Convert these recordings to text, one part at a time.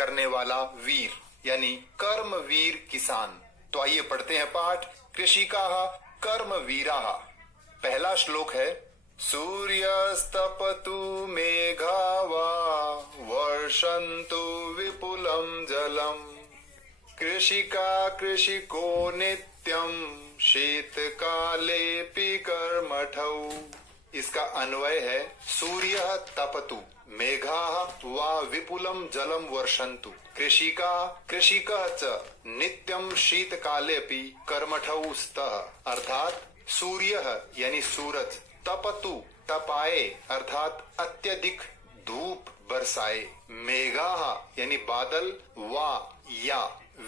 करने वाला वीर यानी कर्मवीर किसान। तो आइए पढ़ते हैं पाठ कृषिकाः कर्मवीराः। पहला श्लोक है सूर्यस्तपतु मेघा वा वर्षन्तु विपुलं जलम् कृषिका कृषिको नित्यं शीतकालेऽपि कर्मठौ। इसका अन्वय है सूर्य तपतु मेघाः वा विपुलम जलम वर्षन्तु कृषिका कृषिकः च नित्यं शीतकालेऽपि कर्मठौ स्तः। अर्थात सूर्य यानी सूरज तपतु तपाए अर्थात अत्यधिक धूप बरसाए, मेघाः यानी बादल वा या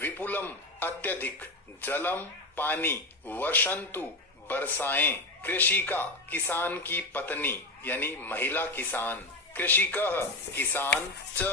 विपुलम अत्यधिक जलम पानी वर्षन्तु बरसाएं कृषिका किसान की पत्नी यानी महिला किसान कृषिकः किसान च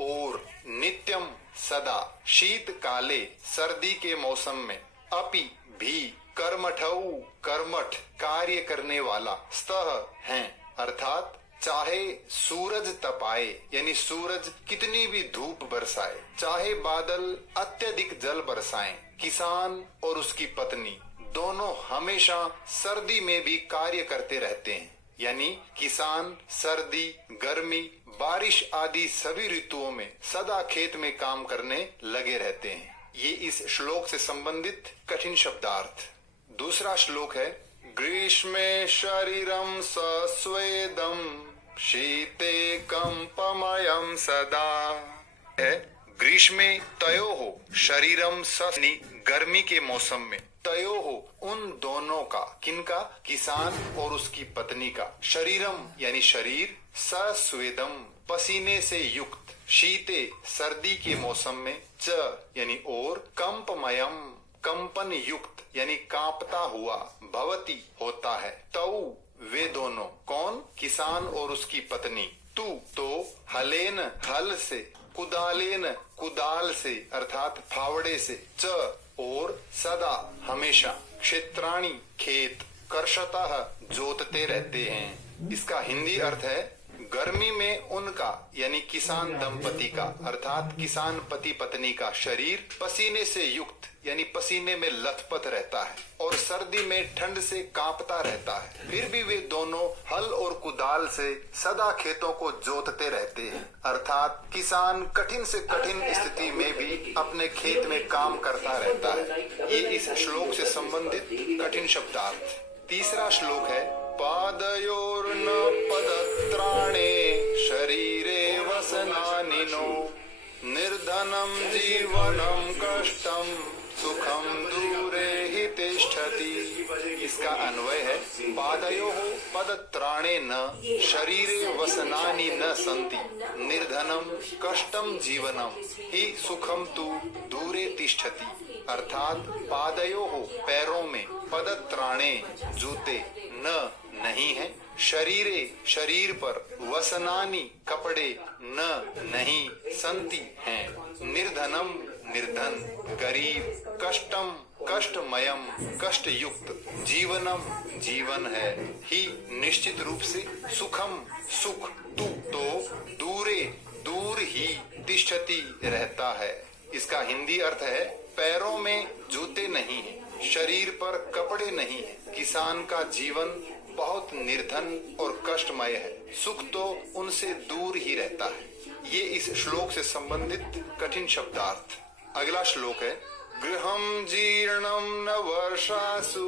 और नित्यम सदा शीत काले सर्दी के मौसम में अपि भी कर्मठौ कर्मठ कार्य करने वाला स्तः हैं। अर्थात चाहे सूरज तपाए यानी सूरज कितनी भी धूप बरसाए, चाहे बादल अत्यधिक जल बरसाएं, किसान और उसकी पत्नी दोनों हमेशा सर्दी में भी कार्य करते रहते हैं। यानी किसान सर्दी गर्मी बारिश आदि सभी ऋतुओं में सदा खेत में काम करने लगे रहते हैं। ये इस श्लोक से संबंधित कठिन शब्दार्थ। दूसरा श्लोक है ग्रीष्मे शरीरम सस्वेदम शीते कंपमयम सदा है। ग्रीष्मे तयोः शरीरम सनी गर्मी के मौसम में तयोः उन दोनों का किनका किसान और उसकी पत्नी का शरीरम यानी शरीर सस्वेदम पसीने से युक्त शीते सर्दी के मौसम में च यानी और कंपमयम कंपन युक्त यानी कांपता हुआ भवती होता है तौ वे दोनों कौन किसान और उसकी पत्नी तू तो हलेन हल से कुदालेन कुदाल से अर्थात फावड़े से च और सदा हमेशा क्षेत्राणि खेत कर्षतः जोतते रहते हैं। इसका हिंदी अर्थ है गर्मी में उनका यानी किसान दंपति का अर्थात किसान पति पत्नी का शरीर पसीने से युक्त यानी पसीने में लथपथ रहता है और सर्दी में ठंड से कांपता रहता है, फिर भी वे दोनों हल और कुदाल से सदा खेतों को जोतते रहते हैं। अर्थात किसान कठिन से कठिन स्थिति में भी अपने खेत में काम करता रहता है। ये इस श्लोक से संबंधित कठिन शब्दार्थ। तीसरा श्लोक है पादयोर्न पदत्राणे शरीरे वसनानि नो निर्धनम जीवनम कष्टम सुखम दूरे हि तिष्ठति। इसका अन्वय है पादयोः पदत्राणे न शरीरे वसनानि न सन्ति निर्धनम कष्टम जीवनम हि सुखम तु दूरे तिष्ठति। अर्थात पादयोः पैरों में पदत्राणे जूते न नहीं है शरीरे शरीर पर वसनानि कपड़े न नहीं संति हैं निर्धनम निर्धन गरीब कष्टम कष्टमयम कष्ट युक्त जीवनम जीवन है ही निश्चित रूप से सुखम सुख तू तो दूरे दूर ही तिष्ठति रहता है। इसका हिंदी अर्थ है पैरों में जूते नहीं है शरीर पर कपड़े नहीं है किसान का जीवन बहुत निर्धन और कष्टमय है सुख तो उनसे दूर ही रहता है। ये इस श्लोक से संबंधित कठिन शब्दार्थ। अगला श्लोक है गृहं जीर्णं न वर्षासु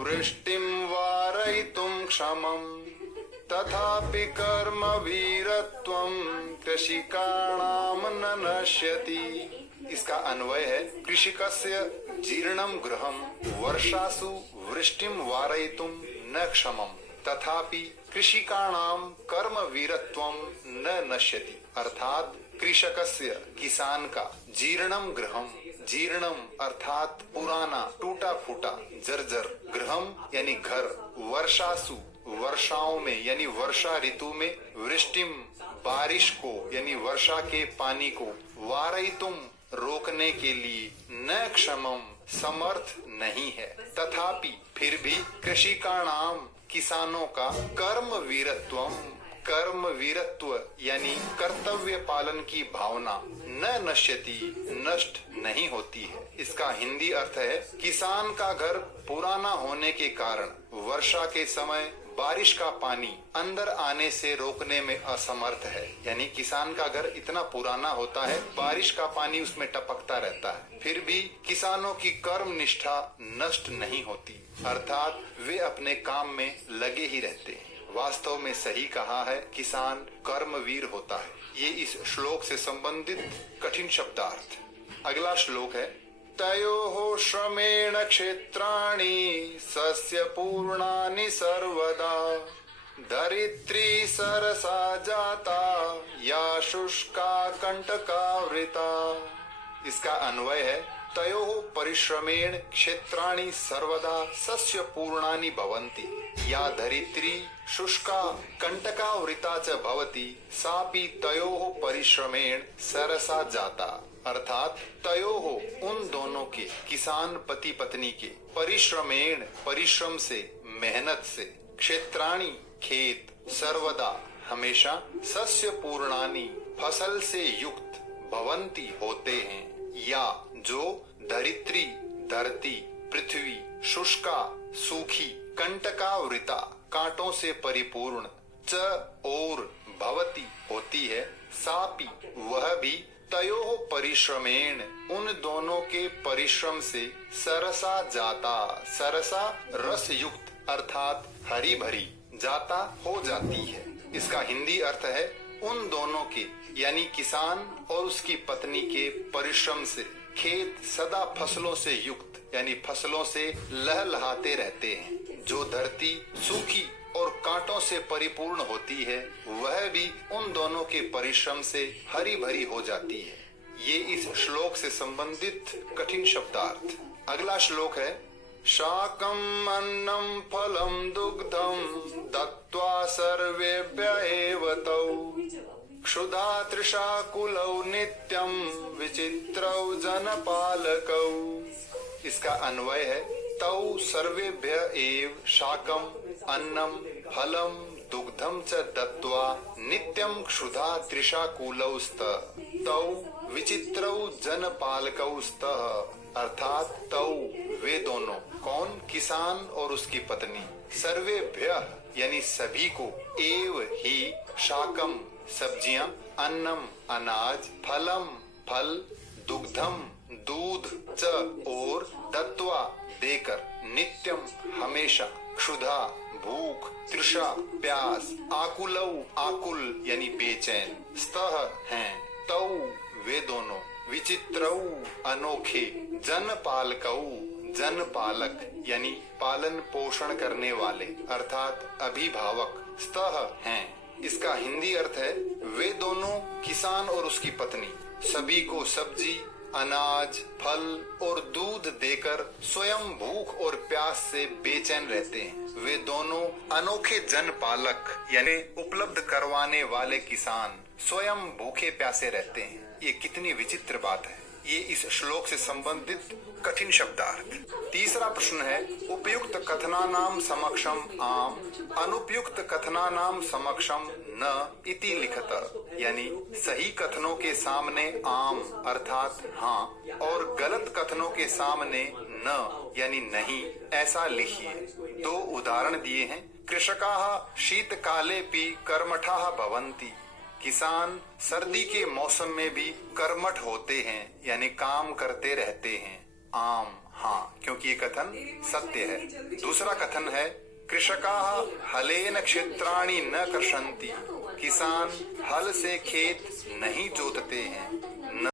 वृष्टिं वारयितुं क्षमं तथापि कर्म वीरत्वं कृषिकाणां न नश्यति। इसका अन्वय है कृषिकस्य जीर्णं गृहं वर्षासु वृष्टिं वारयितुं न क्षमं तथापि कृषिकाणां कर्म वीरत्वं न नश्यति। अर्थात कृषकस्य किसान का जीर्णम गृहम जीर्णम अर्थात पुराना टूटा फूटा जर्जर गृहम यानी घर वर्षासु वर्षाओं में यानी वर्षा ऋतु में वृष्टिम बारिश को यानी वर्षा के पानी को वारयितुम रोकने के लिए न क्षमम समर्थ नहीं है तथापि फिर भी कृषिकाणाम किसानों का कर्म वीरत्वम कर्म वीरत्व यानी कर्तव्य पालन की भावना न नश्यति नष्ट नहीं होती है। इसका हिंदी अर्थ है किसान का घर पुराना होने के कारण वर्षा के समय बारिश का पानी अंदर आने से रोकने में असमर्थ है। यानी किसान का घर इतना पुराना होता है, बारिश का पानी उसमें टपकता रहता है, फिर भी किसानों की कर्म निष्ठा नष्ट नहीं होती, अर्थात वे अपने काम में लगे ही रहते हैं। वास्तव में सही कहा है, किसान कर्मवीर होता है। ये इस श्लोक से संबंधित कठिन शब्दार्थ। अगला श्लोक है तयोः श्रमेण क्षेत्राणि सस्य पूर्णानि सर्वदा धरित्री सरसा जाता या शुष्का कंटकावृता। इसका अन्वय है तयोः परिश्रमेण क्षेत्राणि सर्वदा सस्य पूर्णानि भवन्ति या धरित्री शुष्का कंटकावृता च भवति सापि तयोः परिश्रमेण सरसा जाता। अर्थात तयोः उन दोनों के, किसान पति पत्नी के, परिश्रमेण परिश्रम से, मेहनत से, क्षेत्राणि खेत, सर्वदा हमेशा, सस्य पूर्णानि फसल से युक्त, भवंती होते हैं, या जो धरित्री धरती पृथ्वी, शुष्का सूखी, कंटकावृता कांटों से परिपूर्ण, च और भवती होती है, सापि वह भी, तयोः परिश्रमेण उन दोनों के परिश्रम से, सरसा जाता, सरसा रस युक्त अर्थात हरी भरी, जाता हो जाती है। इसका हिंदी अर्थ है उन दोनों के यानी किसान और उसकी पत्नी के परिश्रम से खेत सदा फसलों से युक्त यानी फसलों से लहलहाते रहते हैं। जो धरती सूखी और कांटों से परिपूर्ण होती है वह भी उन दोनों के परिश्रम से हरी भरी हो जाती है। ये इस श्लोक से संबंधित कठिन शब्दार्थ। अगला श्लोक है शाकम् अन्नं फलं दुग्धं दत्त्वा सर्वेभ्य एव तौ क्षुधा तृषाकुलौ नित्यं विचित्रौ जनपालकौ। इसका अन्वय है तौ सर्वेभ्य एव शाकम् अन्नं फलं दुग्धं च दत्त्वा नित्यं क्षुधा तृषाकुलौ स्तः तौ विचित्रौ जनपालकौ स्तः। अर्थात तौ वे दोनों, कौन, किसान और उसकी पत्नी, सर्वेभ्य यानी सभी को, एव ही, शाकम सब्जियां, अन्नम अनाज, फलम फल, दुग्धम दूध, च और दत्वा देकर, नित्यम हमेशा, क्षुधा भूख, तृषा प्यास, आकुलौ आकुल यानी बेचैन, स्तः हैं, तौ वे दोनों, विचित्रौ अनोखे, जनपालकौ जनपालक यानी पालन पोषण करने वाले अर्थात अभिभावक, स्तः हैं। इसका हिंदी अर्थ है वे दोनों, किसान और उसकी पत्नी, सभी को सब्जी, अनाज, फल और दूध देकर स्वयं भूख और प्यास से बेचैन रहते हैं। वे दोनों अनोखे जनपालक यानी उपलब्ध करवाने वाले किसान स्वयं भूखे प्यासे रहते हैं। ये कितनी विचित्र बात है। ये इस श्लोक से संबंधित कठिन शब्दार्थ। तीसरा प्रश्न है उपयुक्त कथनानाम समक्षम आम अनुपयुक्त कथनानाम समक्षम न इति लिखत। यानी सही कथनों के सामने आम अर्थात हाँ और गलत कथनों के सामने न यानी नहीं ऐसा लिखिए। दो उदाहरण दिए हैं। कृषकाः शीतकालेपि कर्मठाः भवन्ति। किसान सर्दी के मौसम में भी कर्मठ होते हैं यानी काम करते रहते हैं। आम हाँ, क्योंकि ये कथन सत्य है। दूसरा कथन है कृषकाः हलेन क्षेत्राणि न कृषन्ति। किसान हल से खेत नहीं जोतते हैं।